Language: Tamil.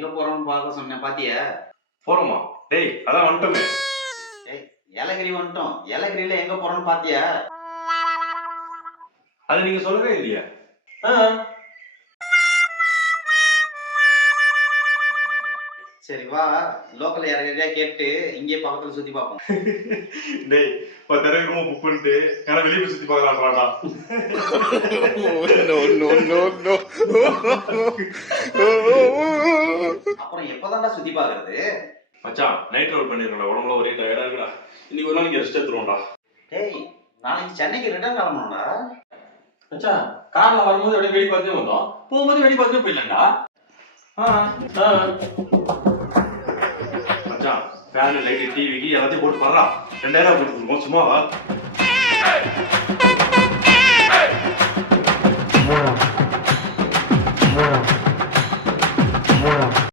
எங்க போறோம்னு பார்க்க சொன்னேன், பாத்தியா? போறோமா? டேய் அதான் வந்துட்டோமே. ஏய், ஏலகிரி வந்துட்டோம். ஏலகிரியில எங்க போறோம்னு பாத்தியா? அது நீங்க சொல்லவே இல்லையா? சரி வா, லோக்கல்ல யாரையா கேட்டு இங்கே பக்கத்துல சுத்தி பார்ப்போம். டேய் 10,000 ரூபா புக் பண்ணிட்டு ஏன்னா வெளியே போய் சுத்தி பார்க்கலாம்டா. அப்புறம் எப்பதான்டா சுத்தி பார்க்கறது? மச்சான் நைட் ரோல் பண்ணிருக்கோம்டா, உடம்புல ஒரே டயர்டா இருக்குடா. இன்னைக்கு ஒரு நாள் நீங்க ரெஸ்ட் எடுத்துருவோம்டா. டேய், நாளைக்கு சென்னைக்கு ரிட்டர்ன் கிளம்பணும்டா. மச்சான் கார்ல வரும்போது அப்படியே வெடி பார்த்துட்டே வந்தோம், போகும்போது வெடி பார்த்துட்டே போயிடலாம்டா. மச்சான் ஃபேன் லைட் டிவிக்கு எல்லாத்தையும் போட்டு பாடுறா. 2000 போட்டு சும்மா